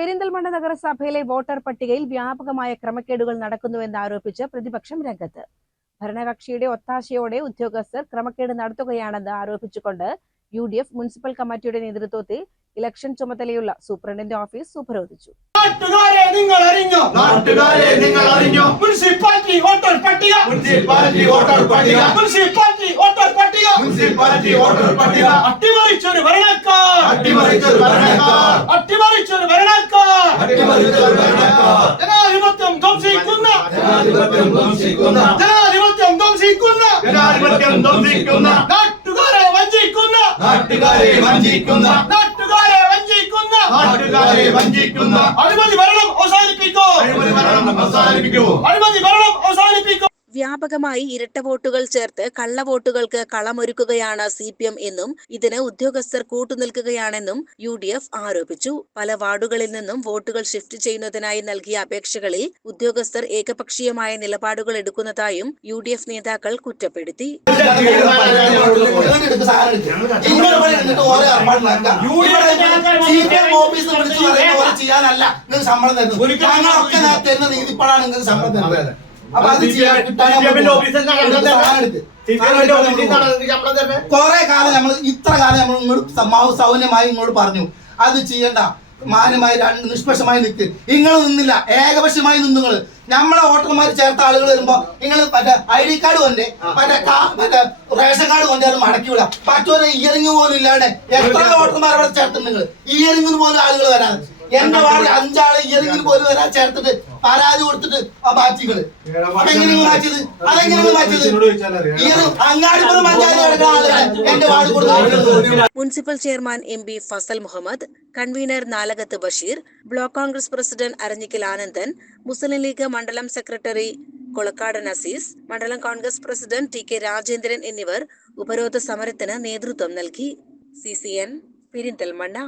പെരിന്തൽമണ്ണ നഗരസഭയിലെ വോട്ടർ പട്ടികയിൽ വ്യാപകമായ ക്രമക്കേടുകൾ നടക്കുന്നുവെന്നാരോപിച്ച് പ്രതിപക്ഷം രംഗത്ത്. ഭരണകക്ഷിയുടെ ഒത്താശയോടെ ഉദ്യോഗസ്ഥർ ക്രമക്കേട് നടത്തുകയാണെന്ന് ആരോപിച്ചുകൊണ്ട് UDF മുനിസിപ്പൽ കമ്മിറ്റിയുടെ നേതൃത്വത്തിൽ ഇലക്ഷൻ ചുമതലയുള്ള സൂപ്രണ്ടിന്റെ ഓഫീസ് ഉപരോധിച്ചു. വ്യാപകമായി ഇരട്ട വോട്ടുകൾ ചേർത്ത് കള്ളവോട്ടുകൾക്ക് കളമൊരുക്കുകയാണ് CPM എന്നും ഇതിന് ഉദ്യോഗസ്ഥർ കൂട്ടുനിൽക്കുകയാണെന്നും UDF ആരോപിച്ചു. പല വാർഡുകളിൽ നിന്നും വോട്ടുകൾ ഷിഫ്റ്റ് ചെയ്യുന്നതിനായി നൽകിയ അപേക്ഷകളിൽ ഉദ്യോഗസ്ഥർ ഏകപക്ഷീയമായ നിലപാടുകൾ എടുക്കുന്നതായും UDF നേതാക്കൾ കുറ്റപ്പെടുത്തി. കൊറേ കാലം നമ്മൾ ഇത്ര കാലം നമ്മൾ ഇങ്ങോട്ട് സൗന്യമായി ഇങ്ങോട്ട് പറഞ്ഞു അത് ചെയ്യണ്ട, മാന്യമായി നിഷ്പക്ഷമായി നിൽക്ക്. നിങ്ങൾ നിന്നില്ല, ഏകപക്ഷമായി നിന്നുങ്ങൾ. നമ്മളെ വോട്ടർമാർ ചേർത്ത ആളുകൾ വരുമ്പോ നിങ്ങൾ മറ്റേ ID കാർഡ് കൊണ്ട് മറ്റേ റേഷൻ കാർഡ് കൊണ്ട് അത് മടക്കി വിടാം. മറ്റൊരു ഇയറിംഗ് പോലും ഇല്ലാതെ എത്ര വോട്ടർമാർ അവിടെ ചേർത്തിട്ട് നിങ്ങൾ ഇയറിംഗിന് പോലും ആളുകൾ വരാതെ എന്റെ വാർഡിൽ 5 ആളെ ഇയറിംഗിന് പോലും വരാൻ ചേർത്തിട്ട് പരാതി കൊടുത്തിട്ട് ആ മാറ്റികള് അതെങ്ങനെയാണ് മാറ്റിയത്? അങ്ങാടിപ്പുറം പഞ്ചായത്ത് എന്റെ വാർഡ് കൊടുത്തു. Municipal chairman MP Fazal Muhammad, convener Nalakath Basheer, block Congress president Aranhikkal Anandan, Muslim League മണ്ഡലം സെക്രട്ടറി കൊളക്കാട് നസീസ്, മണ്ഡലം കോൺഗ്രസ് പ്രസിഡന്റ് TK രാജേന്ദ്രൻ എന്നിവർ ഉപരോധ സമരത്തിന് നേതൃത്വം നൽകി. CCN പെരിന്തൽമണ്ണ.